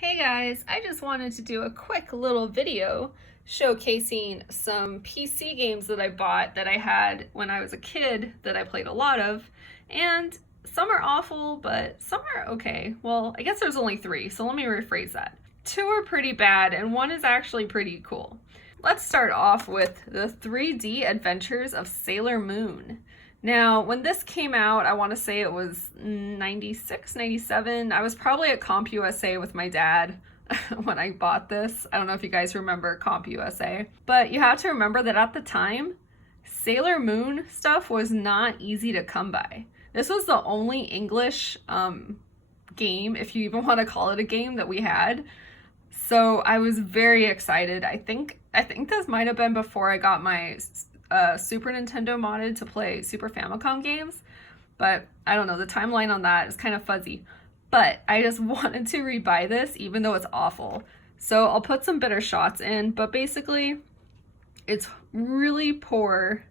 Hey guys, I just wanted to do a quick little video showcasing some PC games that I bought that I had when I was a kid that I played a lot of, and some are awful, but some are okay. Well, I guess there's only three, so let me rephrase that. Two are pretty bad, and one is actually pretty cool. Let's start off with the 3D Adventures of Sailor Moon. Now, when this came out, I want to say it was 96, 97. I was probably at Comp USA with my dad when I bought this. I don't know if you guys remember Comp USA. But you have to remember that at the time, Sailor Moon stuff was not easy to come by. This was the only English game, if you even want to call it a game, that we had. So I was very excited. I think this might have been before I got my Super Nintendo modded to play Super Famicom games, but I don't know, the timeline on that is kind of fuzzy. But I just wanted to rebuy this even though it's awful. So I'll put some bitter shots in, but basically it's really poor.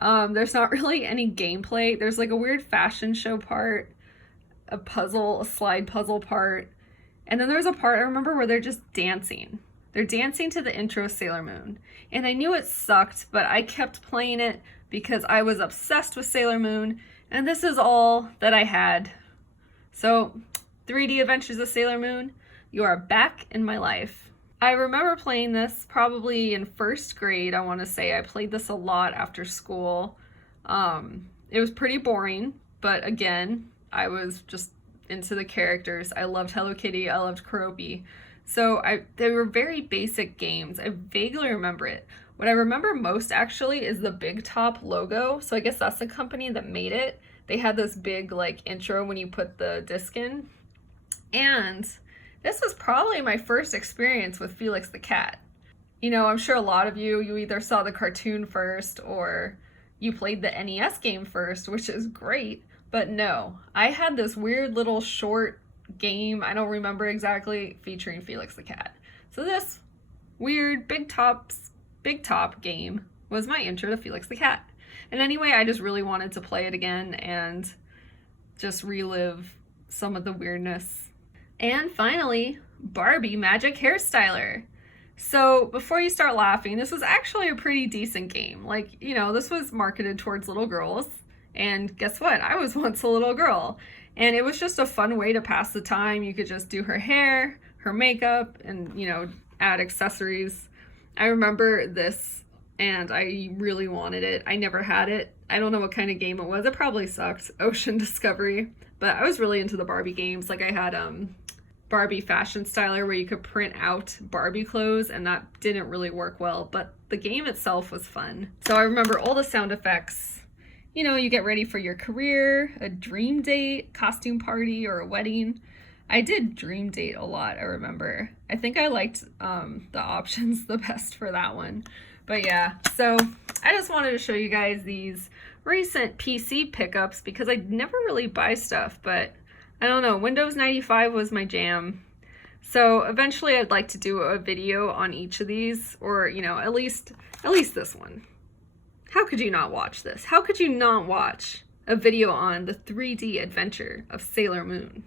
There's not really any gameplay. There's like a weird fashion show part, a slide puzzle part, and then there's a part I remember where they're just dancing. They're dancing to the intro of Sailor Moon. And I knew it sucked, but I kept playing it because I was obsessed with Sailor Moon, and this is all that I had. So, 3D Adventures of Sailor Moon, you are back in my life. I remember playing this probably in first grade, I want to say. I played this a lot after school. It was pretty boring, but again, I was just into the characters. I loved Hello Kitty, I loved Kuropi. So they were very basic games. I vaguely remember it. What I remember most actually is the Big Top logo. So I guess that's the company that made it. They had this big like intro when you put the disc in. And this was probably my first experience with Felix the Cat. You know, I'm sure a lot of you either saw the cartoon first or you played the NES game first, which is great. But no, I had this weird little short game, I don't remember exactly, featuring Felix the Cat. So this weird big top game was my intro to Felix the Cat. And anyway, I just really wanted to play it again and just relive some of the weirdness. And finally, Barbie Magic Hairstyler. So before you start laughing, this was actually a pretty decent game. Like, you know, this was marketed towards little girls. And guess what? I was once a little girl. And it was just a fun way to pass the time. You could just do her hair, her makeup, and, you know, add accessories. I remember this, and I really wanted it. I never had it. I don't know what kind of game it was. It probably sucked. Ocean Discovery. But I was really into the Barbie games. Like I had Barbie Fashion Styler where you could print out Barbie clothes, and that didn't really work well. But the game itself was fun. So I remember all the sound effects. You know, you get ready for your career, a dream date, costume party, or a wedding. I did dream date a lot, I remember. I think I liked the options the best for that one. But yeah, so I just wanted to show you guys these recent PC pickups because I never really buy stuff, but I don't know, Windows 95 was my jam. So eventually I'd like to do a video on each of these, or, you know, at least this one. How could you not watch this? How could you not watch a video on the 3D adventure of Sailor Moon?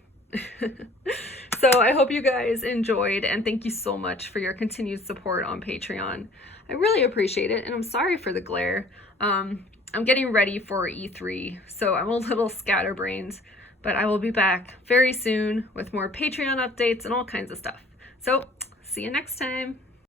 So I hope you guys enjoyed, and thank you so much for your continued support on Patreon. I really appreciate it, and I'm sorry for the glare. I'm getting ready for E3, so I'm a little scatterbrained, but I will be back very soon with more Patreon updates and all kinds of stuff. So see you next time.